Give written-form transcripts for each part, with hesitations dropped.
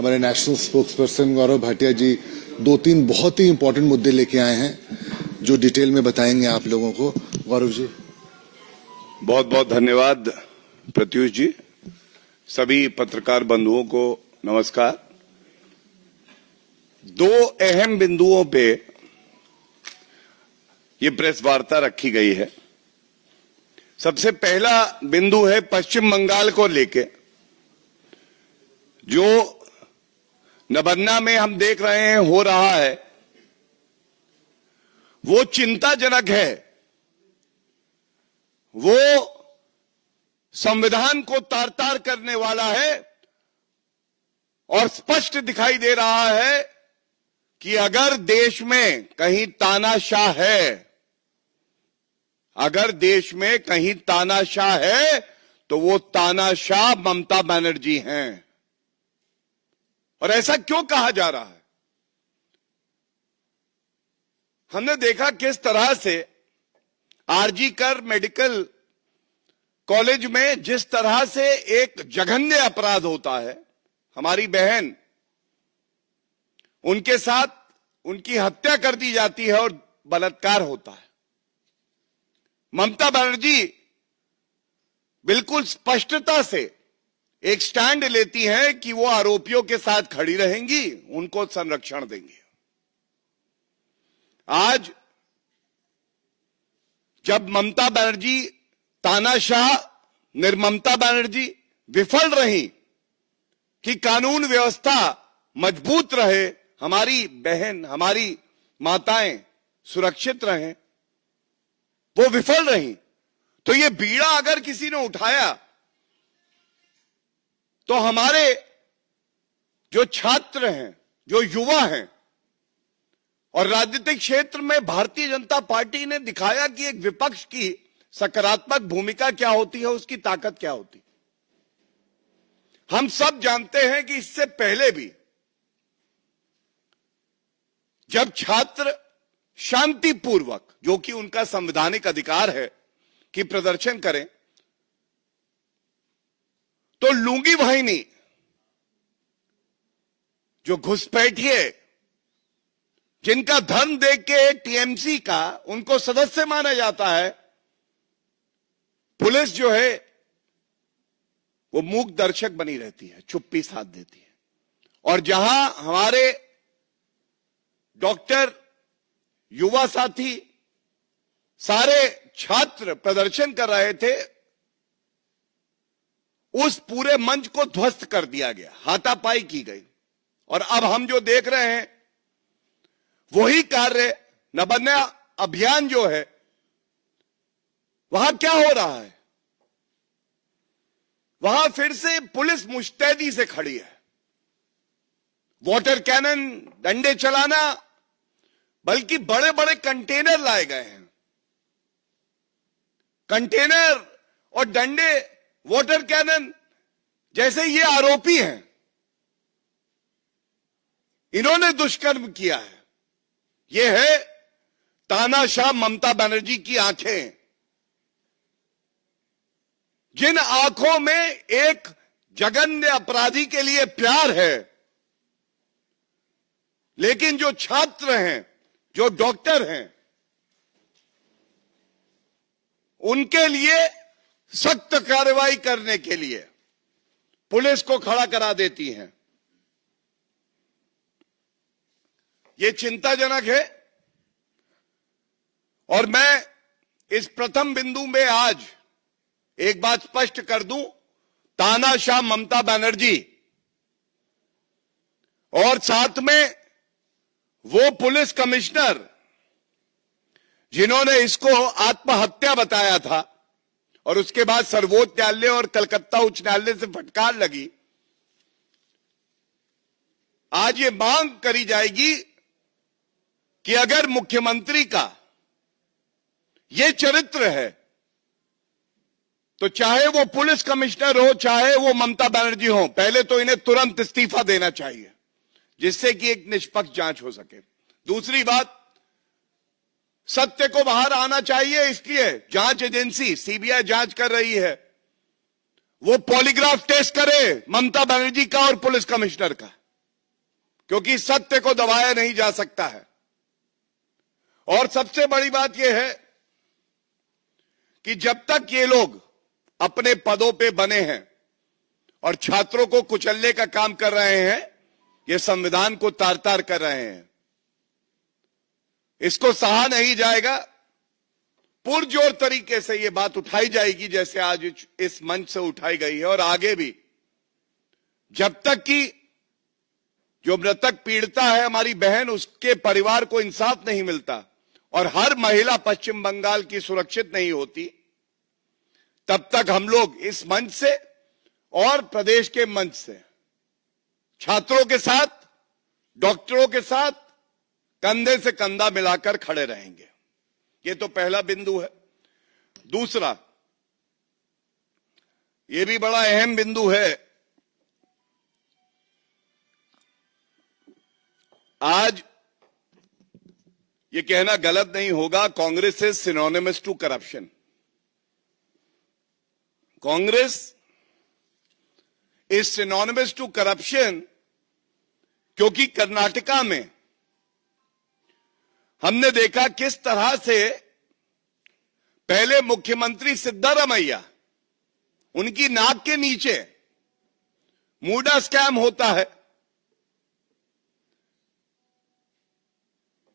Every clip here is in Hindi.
हमारे नेशनल स्पोक्सपर्सन गौरव भाटिया जी 2-3 बहुत ही इंपॉर्टेंट मुद्दे लेके आए हैं जो डिटेल में बताएंगे आप लोगों को। गौरव जी। बहुत बहुत धन्यवाद प्रत्युष जी। सभी पत्रकार बंधुओं को नमस्कार। 2 अहम बिंदुओं पे ये प्रेस वार्ता रखी गई है। सबसे पहला बिंदु है पश्चिम बंगाल को लेके, जो नबन्ना में हम देख रहे हैं हो रहा है, वो चिंताजनक है। वो संविधान को तार तार करने वाला है और स्पष्ट दिखाई दे रहा है कि अगर देश में कहीं तानाशाह है, अगर देश में कहीं तानाशाह है तो वो तानाशाह ममता बनर्जी हैं। और ऐसा क्यों कहा जा रहा है? हमने देखा किस तरह से आरजी कर मेडिकल कॉलेज में जिस तरह से एक जघन्य अपराध होता है, हमारी बहन, उनके साथ उनकी हत्या कर दी जाती है और बलात्कार होता है। ममता बनर्जी बिल्कुल स्पष्टता से एक स्टैंड लेती हैं कि वो आरोपियों के साथ खड़ी रहेंगी, उनको संरक्षण देंगी। आज जब ममता बनर्जी तानाशाह, निर्ममता बनर्जी विफल रही कि कानून व्यवस्था मजबूत रहे, हमारी बहन, हमारी माताएं सुरक्षित रहें, वो विफल रही, तो ये बीड़ा अगर किसी ने उठाया तो हमारे जो छात्र हैं, जो युवा हैं, और राजनीतिक क्षेत्र में भारतीय जनता पार्टी ने दिखाया कि एक विपक्ष की सकारात्मक भूमिका क्या होती है, उसकी ताकत क्या होती है। हम सब जानते हैं कि इससे पहले भी जब छात्र शांतिपूर्वक, जो कि उनका संवैधानिक अधिकार है, कि प्रदर्शन करें, तो लूंगी वाहिनी, जो घुसपैठिए, जिनका धर्म देख के टीएमसी का उनको सदस्य माना जाता है, पुलिस जो है वो मूक दर्शक बनी रहती है, चुप्पी साध देती है। और जहां हमारे डॉक्टर, युवा साथी, सारे छात्र प्रदर्शन कर रहे थे, उस पूरे मंच को ध्वस्त कर दिया गया, हाथापाई की गई। और अब हम जो देख रहे हैं वही कार्य नबन्ना अभियान जो है, वहां क्या हो रहा है? वहां फिर से पुलिस मुस्तैदी से खड़ी है। वाटर कैनन, डंडे चलाना, बल्कि बड़े बड़े कंटेनर लाए गए हैं। कंटेनर और डंडे, वाटर कैनन, जैसे ये आरोपी हैं, इन्होंने दुष्कर्म किया है। ये है तानाशाह ममता बनर्जी की आंखें, जिन आंखों में एक जघन्य अपराधी के लिए प्यार है, लेकिन जो छात्र हैं, जो डॉक्टर हैं, उनके लिए सख्त कार्रवाई करने के लिए पुलिस को खड़ा करा देती हैं। ये चिंताजनक है। और मैं इस प्रथम बिंदु में आज एक बात स्पष्ट कर दूं, तानाशाह ममता बनर्जी और साथ में वो पुलिस कमिश्नर जिन्होंने इसको आत्महत्या बताया था और उसके बाद सर्वोच्च न्यायालय और कलकत्ता उच्च न्यायालय से फटकार लगी, आज ये मांग करी जाएगी कि अगर मुख्यमंत्री का ये चरित्र है तो चाहे वो पुलिस कमिश्नर हो, चाहे वो ममता बनर्जी हो, पहले तो इन्हें तुरंत इस्तीफा देना चाहिए, जिससे कि एक निष्पक्ष जांच हो सके। दूसरी बात, सत्य को बाहर आना चाहिए, इसलिए जांच एजेंसी सीबीआई जांच कर रही है, वो पॉलीग्राफ टेस्ट करे ममता बनर्जी का और पुलिस कमिश्नर का। क्योंकि सत्य को दबाया नहीं जा सकता है। और सबसे बड़ी बात यह है कि जब तक ये लोग अपने पदों पे बने हैं और छात्रों को कुचलने का काम कर रहे हैं, ये संविधान को तार तार कर रहे हैं, इसको सहा नहीं जाएगा। पुरजोर तरीके से ये बात उठाई जाएगी जैसे आज इस मंच से उठाई गई है, और आगे भी जब तक कि जो मृतक पीड़िता है हमारी बहन, उसके परिवार को इंसाफ नहीं मिलता और हर महिला पश्चिम बंगाल की सुरक्षित नहीं होती, तब तक हम लोग इस मंच से और प्रदेश के मंच से छात्रों के साथ, डॉक्टरों के साथ कंधे से कंधा मिलाकर खड़े रहेंगे। ये तो पहला बिंदु है। दूसरा, ये भी बड़ा अहम बिंदु है। आज ये कहना गलत नहीं होगा, Congress is synonymous to corruption. Congress is synonymous to corruption क्योंकि कर्नाटका में हमने देखा किस तरह से पहले मुख्यमंत्री सिद्धारमैया, उनकी नाक के नीचे मूडा स्कैम होता है,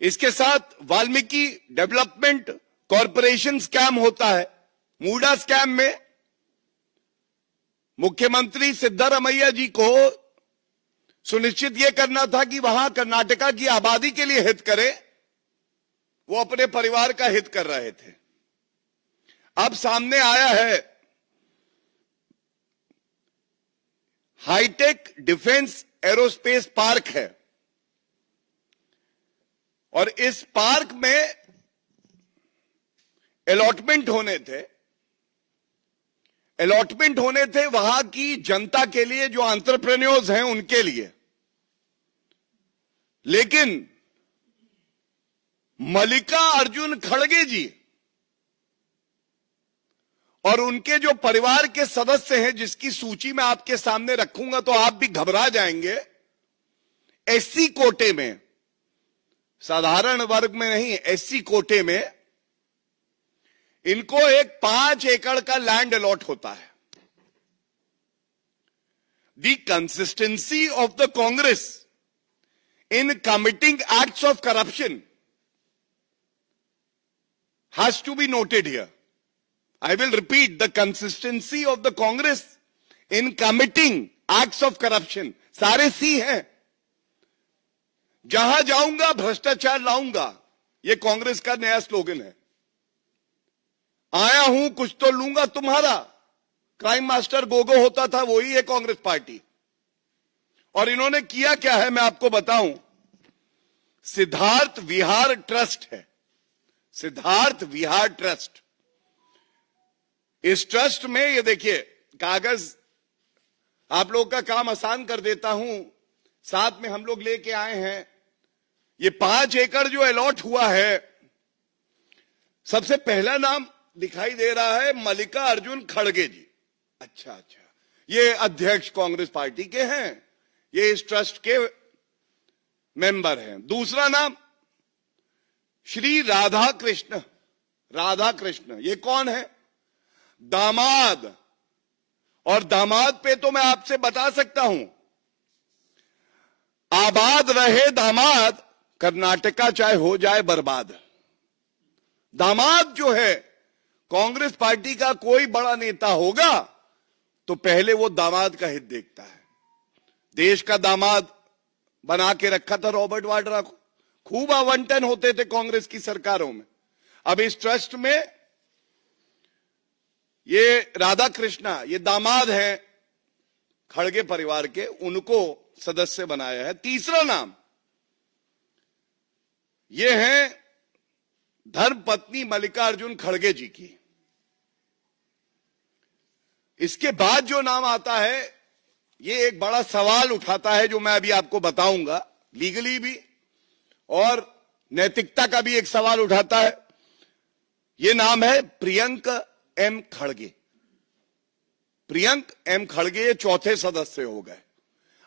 इसके साथ वाल्मीकि डेवलपमेंट कॉरपोरेशन स्कैम होता है। मूडा स्कैम में मुख्यमंत्री सिद्धारमैया जी को सुनिश्चित यह करना था कि वहां कर्नाटका की आबादी के लिए हित करे, वो अपने परिवार का हित कर रहे थे। अब सामने आया है हाईटेक डिफेंस एरोस्पेस पार्क है, और इस पार्क में अलॉटमेंट होने थे वहां की जनता के लिए, जो एंटरप्रेन्योर्स हैं उनके लिए। लेकिन मल्लिका अर्जुन खड़गे जी और उनके जो परिवार के सदस्य हैं, जिसकी सूची मैं आपके सामने रखूंगा तो आप भी घबरा जाएंगे, एससी कोटे में, साधारण वर्ग में नहीं, एससी कोटे में इनको एक 5 एकड़ का लैंड अलॉट होता है। The consistency of the Congress in committing acts of corruption has to be noted here. I will repeat, the consistency of the Congress in committing acts of corruption. सारे सी हैं। जहां जाऊंगा भ्रष्टाचार लाऊंगा, ये कांग्रेस का नया स्लोगन है। आया हूं कुछ तो लूंगा तुम्हारा, क्राइम मास्टर गोगो होता था, वही है कांग्रेस पार्टी। और इन्होंने किया क्या है मैं आपको बताऊं। सिद्धार्थ विहार ट्रस्ट है, सिद्धार्थ विहार ट्रस्ट। इस ट्रस्ट में ये देखिए, कागज आप लोगों का काम आसान कर देता हूं, साथ में हम लोग लेके आए हैं। ये 5 एकड़ जो अलॉट हुआ है, सबसे पहला नाम दिखाई दे रहा है मल्लिका अर्जुन खड़गे जी। अच्छा, ये अध्यक्ष कांग्रेस पार्टी के हैं, ये इस ट्रस्ट के मेंबर हैं। दूसरा नाम श्री राधा कृष्ण, ये कौन है? दामाद। और दामाद पे तो मैं आपसे बता सकता हूं, आबाद रहे दामाद, कर्नाटका चाहे हो जाए बर्बाद। दामाद जो है, कांग्रेस पार्टी का कोई बड़ा नेता होगा तो पहले वो दामाद का हित देखता है। देश का दामाद बना के रखा था रॉबर्ट वाड्रा को, खूब आवंटन होते थे कांग्रेस की सरकारों में। अब इस ट्रस्ट में ये राधा कृष्णा, ये दामाद हैं खड़गे परिवार के, उनको सदस्य बनाया है। तीसरा नाम ये है धर्मपत्नी मल्लिका अर्जुन खड़गे जी की। इसके बाद जो नाम आता है, ये एक बड़ा सवाल उठाता है, जो मैं अभी आपको बताऊंगा, लीगली भी और नैतिकता का भी एक सवाल उठाता है। ये नाम है प्रियंक एम खड़गे। प्रियंक एम खड़गे चौथे सदस्य हो गए।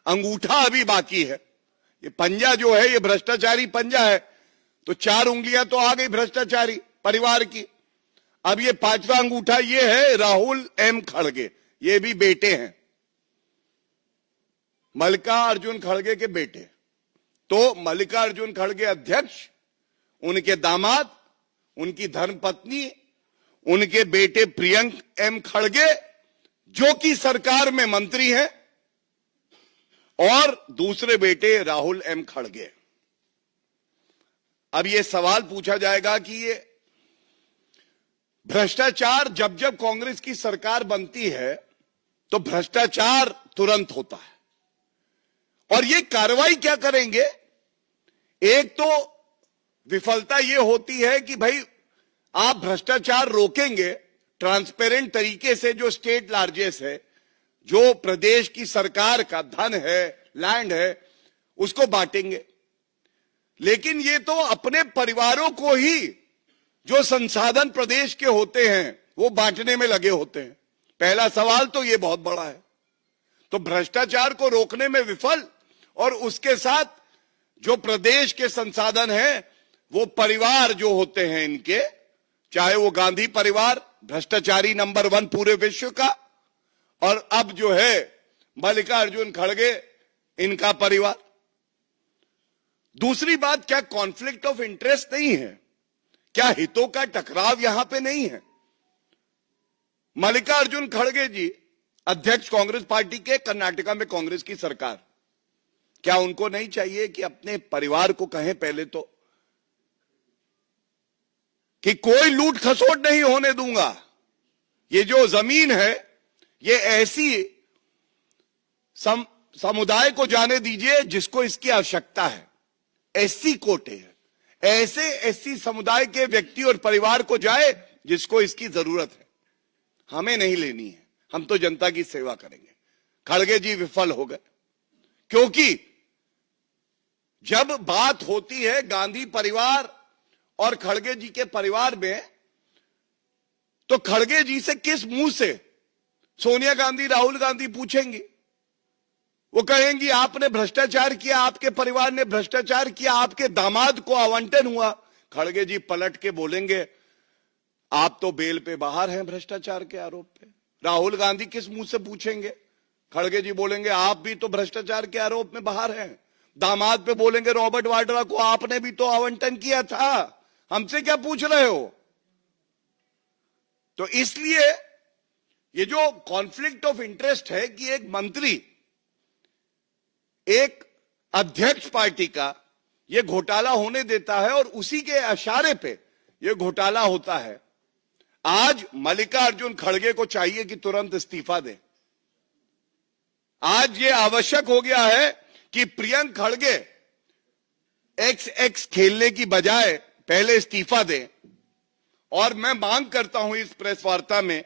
अंगूठा अभी बाकी है, ये पंजा जो है ये भ्रष्टाचारी पंजा है, तो 4 उंगलियां तो आ गई भ्रष्टाचारी परिवार की। अब ये 5वां अंगूठा ये है राहुल एम खड़गे, ये भी बेटे हैं, मल्लिकार्जुन खड़गे के बेटे। तो मल्लिकार्जुन खड़गे अध्यक्ष, उनके दामाद, उनकी धर्मपत्नी, उनके बेटे प्रियंक एम खड़गे जो कि सरकार में मंत्री हैं, और दूसरे बेटे राहुल एम खड़गे। अब यह सवाल पूछा जाएगा कि ये भ्रष्टाचार जब जब कांग्रेस की सरकार बनती है तो भ्रष्टाचार तुरंत होता है, और ये कार्रवाई क्या करेंगे? एक तो विफलता ये होती है कि भाई आप भ्रष्टाचार रोकेंगे ट्रांसपेरेंट तरीके से, जो स्टेट लार्जेस्ट है, जो प्रदेश की सरकार का धन है, लैंड है, उसको बांटेंगे। लेकिन ये तो अपने परिवारों को ही जो संसाधन प्रदेश के होते हैं वो बांटने में लगे होते हैं। पहला सवाल तो ये बहुत बड़ा है। तो भ्रष्टाचार को रोकने में विफल, और उसके साथ जो प्रदेश के संसाधन हैं वो परिवार जो होते हैं इनके, चाहे वो गांधी परिवार भ्रष्टाचारी नंबर 1 पूरे विश्व का, और अब जो है मल्लिकार्जुन खड़गे इनका परिवार। दूसरी बात, क्या कॉन्फ्लिक्ट ऑफ इंटरेस्ट नहीं है? क्या हितों का टकराव यहां पे नहीं है? मल्लिकार्जुन खड़गे जी अध्यक्ष कांग्रेस पार्टी के, कर्नाटका में कांग्रेस की सरकार, क्या उनको नहीं चाहिए कि अपने परिवार को कहें पहले तो कि कोई लूट खसोट नहीं होने दूंगा, ये जो जमीन है ये ऐसी समुदाय को जाने दीजिए जिसको इसकी आवश्यकता है, एससी कोटे है, ऐसे एससी समुदाय के व्यक्ति और परिवार को जाए जिसको इसकी जरूरत है, हमें नहीं लेनी है, हम तो जनता की सेवा करेंगे। खड़गे जी विफल हो गए, क्योंकि जब बात होती है गांधी परिवार और खड़गे जी के परिवार में, तो खड़गे जी से किस मुंह से सोनिया गांधी, राहुल गांधी पूछेंगी? वो कहेंगी आपने भ्रष्टाचार किया, आपके परिवार ने भ्रष्टाचार किया, आपके दामाद को आवंटन हुआ। खड़गे जी पलट के बोलेंगे आप तो बेल पे बाहर हैं भ्रष्टाचार के आरोप पे। राहुल गांधी किस मुंह से पूछेंगे? खड़गे जी बोलेंगे आप भी तो भ्रष्टाचार के आरोप में बाहर हैं। दामाद पे बोलेंगे रॉबर्ट वाड्रा को आपने भी तो आवंटन किया था, हमसे क्या पूछ रहे हो? तो इसलिए ये जो कॉन्फ्लिक्ट ऑफ इंटरेस्ट है कि एक मंत्री, एक अध्यक्ष पार्टी का ये घोटाला होने देता है और उसी के इशारे पे ये घोटाला होता है। आज मल्लिकार्जुन खड़गे को चाहिए कि तुरंत इस्तीफा दे। आज ये आवश्यक हो गया है कि प्रियंक खड़गे एक्स खेलने की बजाय पहले इस्तीफा दें, और मैं मांग करता हूं इस प्रेस वार्ता में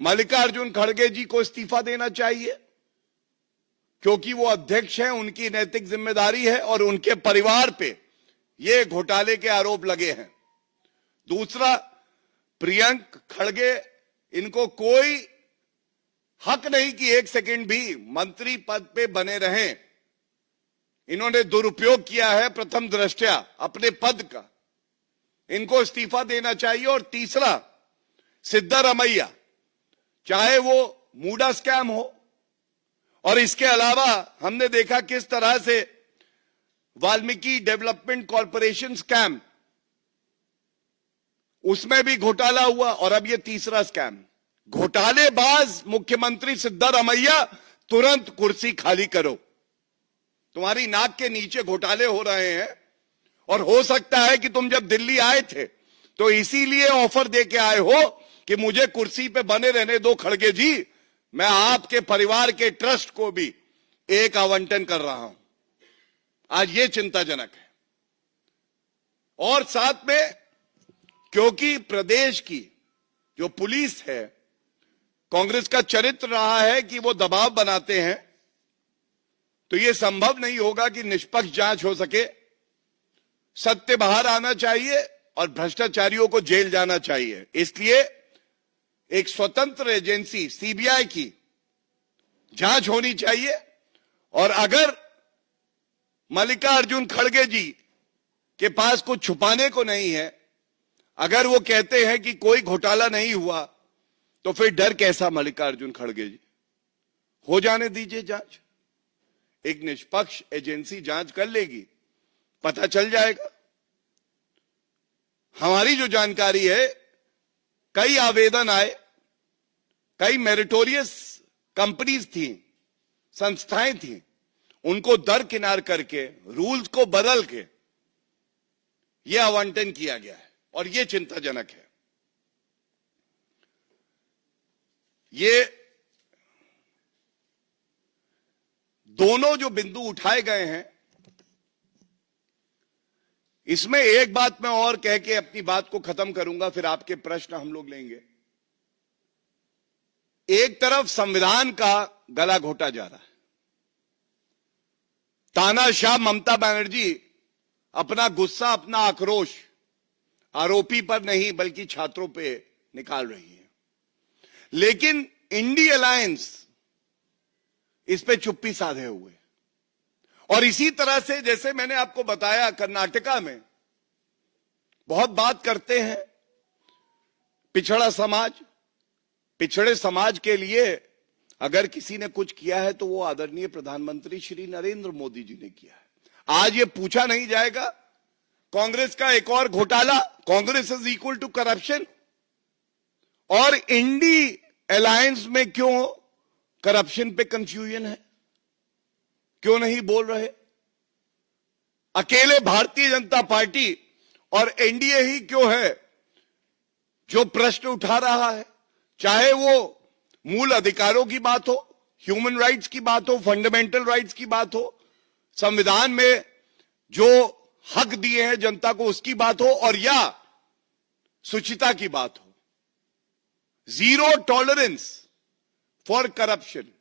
मल्लिकार्जुन खड़गे जी को इस्तीफा देना चाहिए, क्योंकि वो अध्यक्ष हैं, उनकी नैतिक जिम्मेदारी है और उनके परिवार पे ये घोटाले के आरोप लगे हैं। दूसरा, प्रियंक खड़गे, इनको कोई हक नहीं कि 1 सेकंड भी मंत्री पद पे बने रहें। इन्होंने दुरुपयोग किया है प्रथम दृष्टया अपने पद का, इनको इस्तीफा देना चाहिए। और तीसरा, सिद्धारमैया, चाहे वो मूडा स्कैम हो, और इसके अलावा हमने देखा किस तरह से वाल्मीकि डेवलपमेंट कॉरपोरेशन स्कैम, उसमें भी घोटाला हुआ, और अब ये तीसरा स्कैम। घोटालेबाज मुख्यमंत्री सिद्धारमैया, तुरंत कुर्सी खाली करो। तुम्हारी नाक के नीचे घोटाले हो रहे हैं, और हो सकता है कि तुम जब दिल्ली आए थे तो इसीलिए ऑफर दे के आए हो कि मुझे कुर्सी पे बने रहने दो खड़गे जी, मैं आपके परिवार के ट्रस्ट को भी एक आवंटन कर रहा हूं। आज ये चिंताजनक है। और साथ में, क्योंकि प्रदेश की जो पुलिस है, कांग्रेस का चरित्र रहा है कि वो दबाव बनाते हैं, तो ये संभव नहीं होगा कि निष्पक्ष जांच हो सके। सत्य बाहर आना चाहिए और भ्रष्टाचारियों को जेल जाना चाहिए। इसलिए एक स्वतंत्र एजेंसी सीबीआई की जांच होनी चाहिए। और अगर मल्लिकार्जुन खड़गे जी के पास कुछ छुपाने को नहीं है, अगर वो कहते हैं कि कोई घोटाला नहीं हुआ, तो फिर डर कैसा मल्लिकार्जुन खड़गे जी? हो जाने दीजिए जांच, एक निष्पक्ष एजेंसी जांच कर लेगी, पता चल जाएगा। हमारी जो जानकारी है, कई आवेदन आए, कई मेरिटोरियस कंपनीज थी, संस्थाएं थी, उनको दरकिनार करके रूल्स को बदल के यह आवंटन किया गया है और यह चिंताजनक है। ये दोनों जो बिंदु उठाए गए हैं, इसमें एक बात मैं और कह के अपनी बात को खत्म करूंगा, फिर आपके प्रश्न हम लोग लेंगे। एक तरफ संविधान का गला घोटा जा रहा है, तानाशाह ममता बनर्जी अपना गुस्सा, अपना आक्रोश आरोपी पर नहीं बल्कि छात्रों पे निकाल रही है, लेकिन इंडी अलायंस इस पे चुप्पी साधे हुए। और इसी तरह से जैसे मैंने आपको बताया, कर्नाटका में बहुत बात करते हैं पिछड़ा समाज, पिछड़े समाज के लिए अगर किसी ने कुछ किया है तो वो आदरणीय प्रधानमंत्री श्री नरेंद्र मोदी जी ने किया है। आज ये पूछा नहीं जाएगा कांग्रेस का एक और घोटाला, Congress is equal to corruption, और इंडी अलायंस में क्यों करप्शन पे कंफ्यूजन है, क्यों नहीं बोल रहे? अकेले भारतीय जनता पार्टी और एनडीए ही क्यों है जो प्रश्न उठा रहा है? चाहे वो मूल अधिकारों की बात हो, ह्यूमन राइट्स की बात हो, फंडामेंटल राइट्स की बात हो, संविधान में जो हक दिए हैं जनता को उसकी बात हो, और या शुचिता की बात हो। जीरो टॉलरेंस फॉर करप्शन,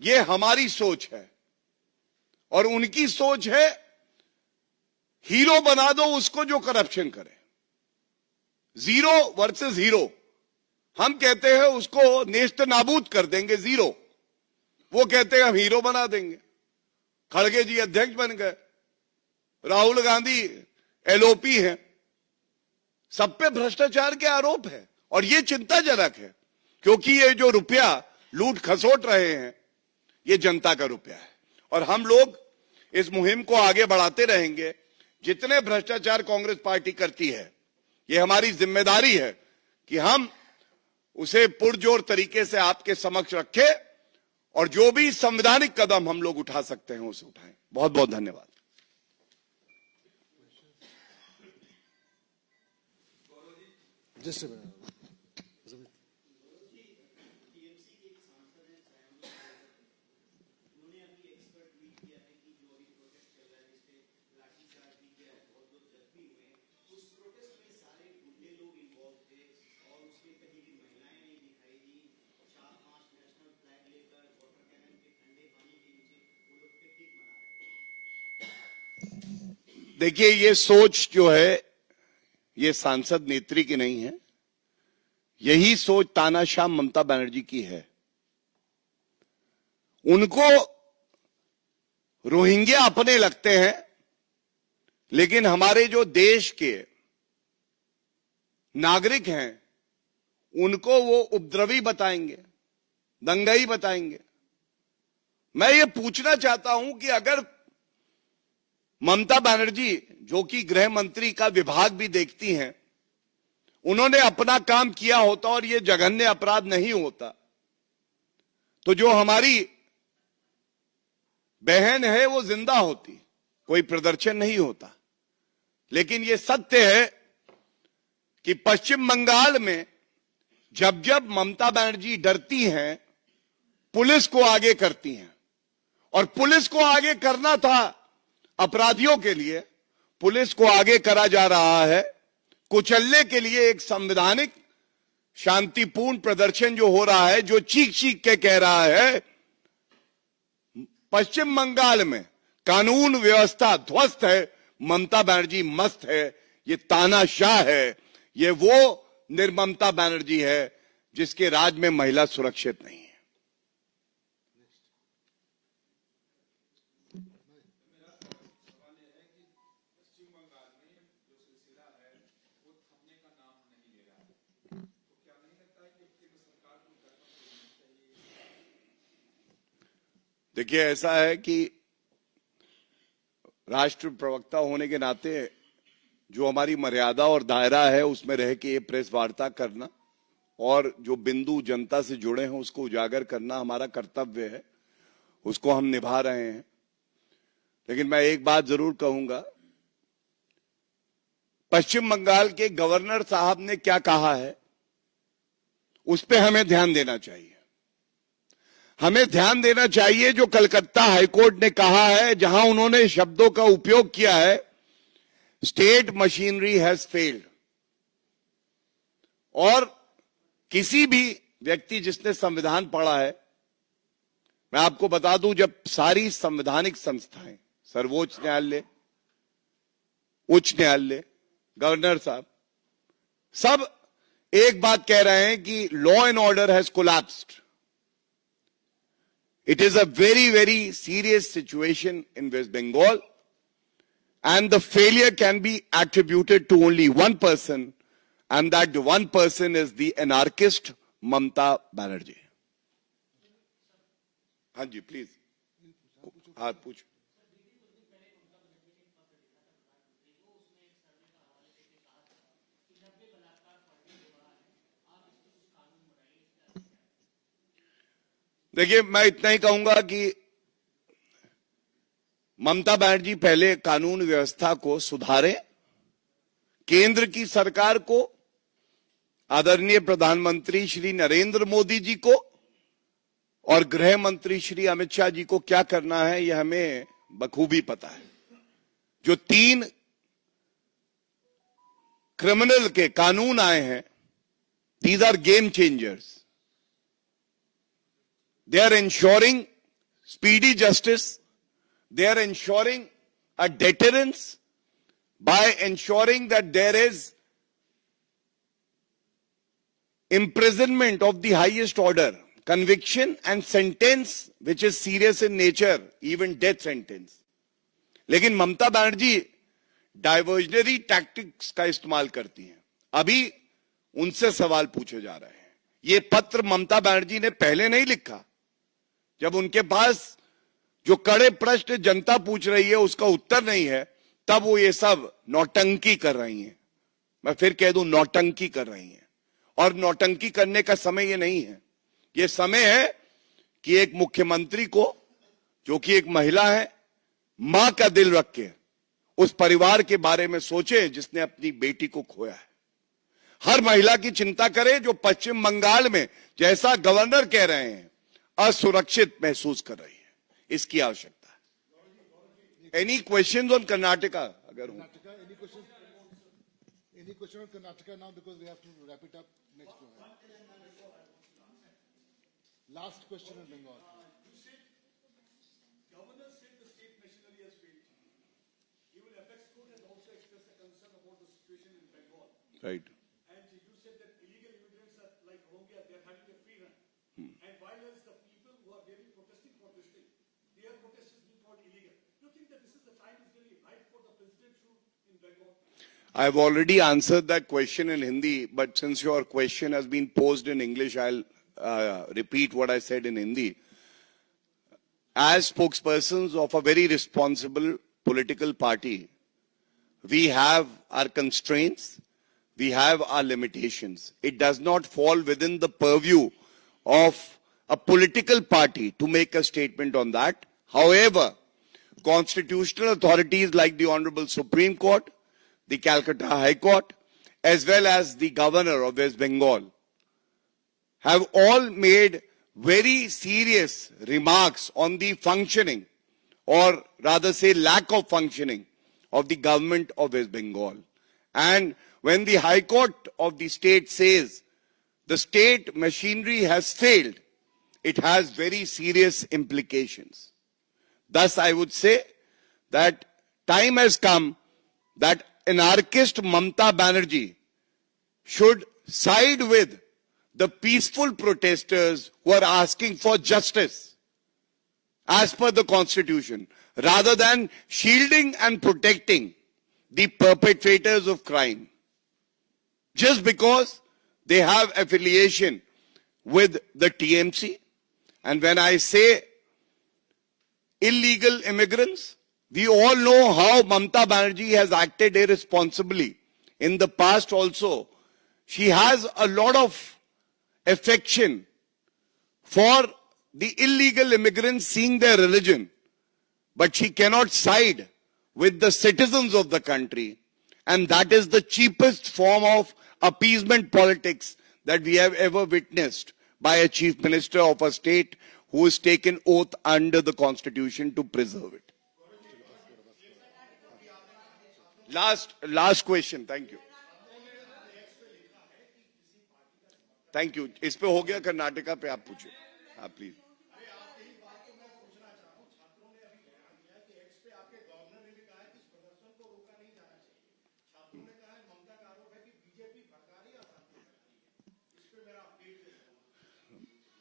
ये हमारी सोच है, और उनकी सोच है हीरो बना दो उसको जो करप्शन करे। जीरो वर्सेस हीरो, हम कहते हैं उसको नेस्त नाबूद कर देंगे जीरो, वो कहते हैं हम हीरो बना देंगे। खड़गे जी अध्यक्ष बन गए, राहुल गांधी एलओपी हैं, सब पे भ्रष्टाचार के आरोप है, और ये चिंताजनक है, क्योंकि ये जो रुपया लूट खसोट रहे हैं ये जनता का रुपया है, और हम लोग इस मुहिम को आगे बढ़ाते रहेंगे। जितने भ्रष्टाचार कांग्रेस पार्टी करती है, ये हमारी जिम्मेदारी है कि हम उसे पुरजोर तरीके से आपके समक्ष रखें, और जो भी संवैधानिक कदम हम लोग उठा सकते हैं उसे उठाएं। बहुत बहुत धन्यवाद। देखिए, ये सोच जो है ये सांसद नेत्री की नहीं है, यही सोच तानाशाह ममता बनर्जी की है। उनको रोहिंग्या अपने लगते हैं, लेकिन हमारे जो देश के नागरिक हैं उनको वो उपद्रवी बताएंगे, दंगाई बताएंगे। मैं ये पूछना चाहता हूं कि अगर ममता बनर्जी, जो कि गृह मंत्री का विभाग भी देखती हैं, उन्होंने अपना काम किया होता और ये जघन्य अपराध नहीं होता, तो जो हमारी बहन है वो जिंदा होती, कोई प्रदर्शन नहीं होता। लेकिन ये सत्य है कि पश्चिम बंगाल में जब जब ममता बनर्जी डरती हैं, पुलिस को आगे करती हैं, और पुलिस को आगे करना था अपराधियों के लिए, पुलिस को आगे करा जा रहा है कुचलने के लिए। एक संवैधानिक शांतिपूर्ण प्रदर्शन जो हो रहा है, जो चीख चीख के कह रहा है पश्चिम बंगाल में कानून व्यवस्था ध्वस्त है, ममता बनर्जी मस्त है, ये तानाशाह है, ये वो निर्ममता बनर्जी है जिसके राज में महिला सुरक्षित नहीं है। देखिए, ऐसा है कि राष्ट्र प्रवक्ता होने के नाते जो हमारी मर्यादा और दायरा है उसमें रह के ये प्रेस वार्ता करना और जो बिंदु जनता से जुड़े हैं उसको उजागर करना हमारा कर्तव्य है, उसको हम निभा रहे हैं। लेकिन मैं एक बात जरूर कहूंगा, पश्चिम बंगाल के गवर्नर साहब ने क्या कहा है उस पे हमें ध्यान देना चाहिए। हमें ध्यान देना चाहिए जो कलकत्ता हाईकोर्ट ने कहा है, जहां उन्होंने शब्दों का उपयोग किया है, स्टेट मशीनरी हैज फेल्ड। और किसी भी व्यक्ति जिसने संविधान पढ़ा है, मैं आपको बता दूं, जब सारी संवैधानिक संस्थाएं, सर्वोच्च न्यायालय, उच्च न्यायालय, गवर्नर साहब, सब एक बात कह रहे हैं कि law and order has collapsed. It is a very, very serious situation in West Bengal, and the failure can be attributed to only one person, and that one person is the anarchist Mamta Banerjee. हाँ जी, प्लीज। हाँ, पूछो। देखिए, मैं इतना ही कहूंगा कि ममता बनर्जी पहले कानून व्यवस्था को सुधारें, केंद्र की सरकार को, आदरणीय प्रधानमंत्री श्री नरेंद्र मोदी जी को और गृह मंत्री श्री अमित शाह जी को क्या करना है यह हमें बखूबी पता है। जो 3 क्रिमिनल के कानून आए हैं, these are game changers. They are ensuring speedy justice. They are ensuring a deterrence by ensuring that there is imprisonment of the highest order, conviction and sentence which is serious in nature, even death sentence. लेकिन ममता बनर्जी डाइवर्जनरी टैक्टिक्स का इस्तेमाल करती हैं। अभी उनसे सवाल पूछे जा रहे हैं। ये पत्र ममता बनर्जी ने पहले नहीं लिखा। जब उनके पास जो कड़े प्रश्न जनता पूछ रही है उसका उत्तर नहीं है, तब वो ये सब नौटंकी कर रही हैं। मैं फिर कह दूं, नौटंकी कर रही हैं। और नौटंकी करने का समय ये नहीं है। ये समय है कि एक मुख्यमंत्री को, जो कि एक महिला है, मां का दिल रख के उस परिवार के बारे में सोचे जिसने अपनी बेटी को खोया है। हर महिला की चिंता करे जो पश्चिम बंगाल में, जैसा गवर्नर कह रहे हैं, असुरक्षित महसूस कर रही है। इसकी आवश्यकता है। एनी क्वेश्चन ऑन कर्नाटका अगर हो? Any question on Karnataka now, because we have to wrap it up. Next one. Last question on Bengal. You said governor said the state machinery has failed. Even Apex Court has also expressed a concern about the situation in Bengal. Right. And you said that illegal immigrants are like Rohingya, they are having a free run. And while as the people who are really protesting for this thing, their protest is being called illegal. Do you think that this is the time is really right for the presidential in Bengal? I've already answered that question in Hindi, but since your question has been posed in English, I'll repeat what I said in Hindi. As spokespersons of a very responsible political party, we have our constraints, we have our limitations. It does not fall within the purview of a political party to make a statement on that. However, constitutional authorities like the Honorable Supreme Court, the Calcutta High Court, as well as the Governor of West Bengal, have all made very serious remarks on the functioning, or rather say lack of functioning, of the government of West Bengal. And when the High Court of the state says the state machinery has failed, it has very serious implications. Thus, I would say that time has come that anarchist Mamta Banerjee should side with the peaceful protesters who are asking for justice as per the constitution, rather than shielding and protecting the perpetrators of crime just because they have affiliation with the TMC. And when I say illegal immigrants. We all know how Mamata Banerjee has acted irresponsibly. In the past also, she has a lot of affection for the illegal immigrants seeing their religion, but she cannot side with the citizens of the country. And that is the cheapest form of appeasement politics that we have ever witnessed by a chief minister of a state who has taken oath under the constitution to preserve it. Last question. Thank you. Thank you. इस पे हो गया. कर्नाटका पे आप पूछे. हाँ प्लीज.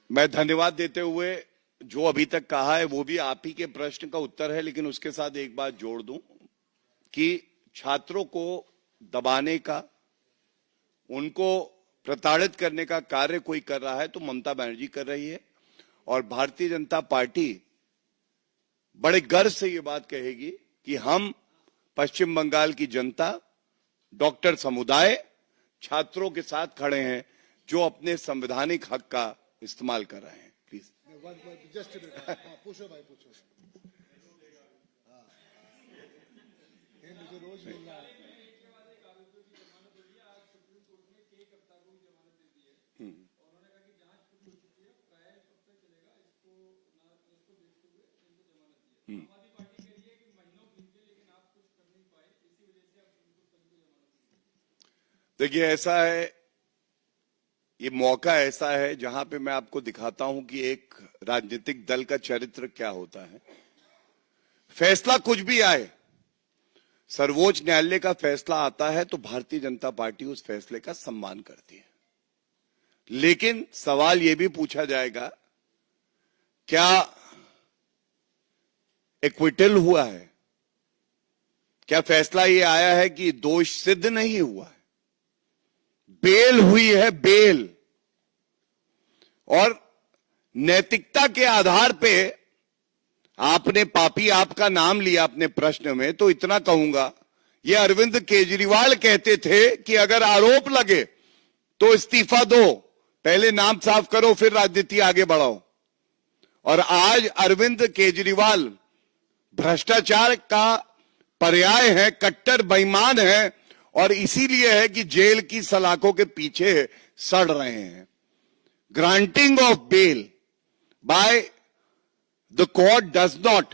मैं धन्यवाद देते हुए जो अभी तक कहा है वो भी आप ही के प्रश्न का उत्तर है, लेकिन उसके साथ एक बात जोड़ दूं कि छात्रों को दबाने का, उनको प्रताड़ित करने का कार्य कोई कर रहा है तो ममता बनर्जी कर रही है. और भारतीय जनता पार्टी बड़े गर्व से ये बात कहेगी कि हम पश्चिम बंगाल की जनता, डॉक्टर समुदाय, छात्रों के साथ खड़े हैं जो अपने संवैधानिक हक का इस्तेमाल कर रहे हैं. प्लीज. देखिए ऐसा है, ये मौका ऐसा है जहां पे मैं आपको दिखाता हूं कि एक राजनीतिक दल का चरित्र क्या होता है. फैसला कुछ भी आए, सर्वोच्च न्यायालय का फैसला आता है तो भारतीय जनता पार्टी उस फैसले का सम्मान करती है. लेकिन सवाल यह भी पूछा जाएगा, क्या एक्विटल हुआ है? क्या फैसला ये आया है कि दोष सिद्ध नहीं हुआ है? बेल हुई है, बेल. और नैतिकता के आधार पे आपने पापी आपका नाम लिया अपने प्रश्न में, तो इतना कहूंगा, ये अरविंद केजरीवाल कहते थे कि अगर आरोप लगे तो इस्तीफा दो, पहले नाम साफ करो फिर राजनीति आगे बढ़ाओ. और आज अरविंद केजरीवाल भ्रष्टाचार का पर्याय है, कट्टर बेईमान है, और इसीलिए है कि जेल की सलाखों के पीछे सड़ रहे हैं. Granting of bail by the court does not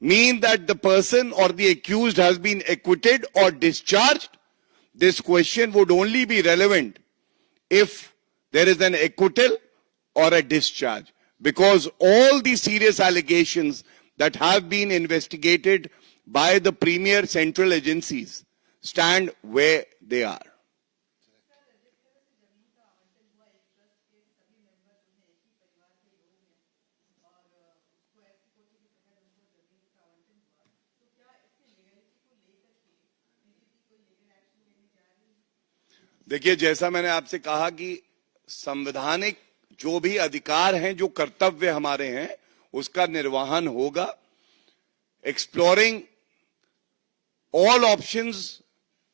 mean that the person or the accused has been acquitted or discharged. This question would only be relevant if there is an acquittal or a discharge, because all the serious allegations that have been investigated by the premier central agencies stand where they are. देखिए, जैसा मैंने आपसे कहा कि संवैधानिक जो भी अधिकार हैं, जो कर्तव्य हमारे हैं, उसका निर्वहन होगा. Exploring all options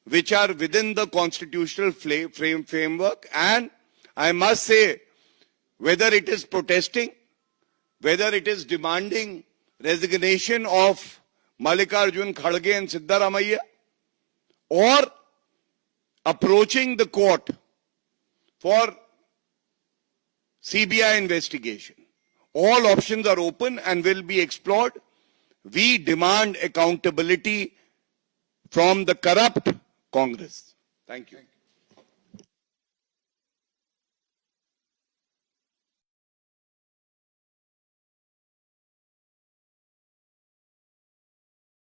which are within the constitutional framework, and I must say, whether it is protesting, whether it is demanding resignation of Mallikarjun Kharge and Siddaramaiah, or approaching the court for CBI investigation, all options are open and will be explored. We demand accountability from the corrupt Congress. Thank you.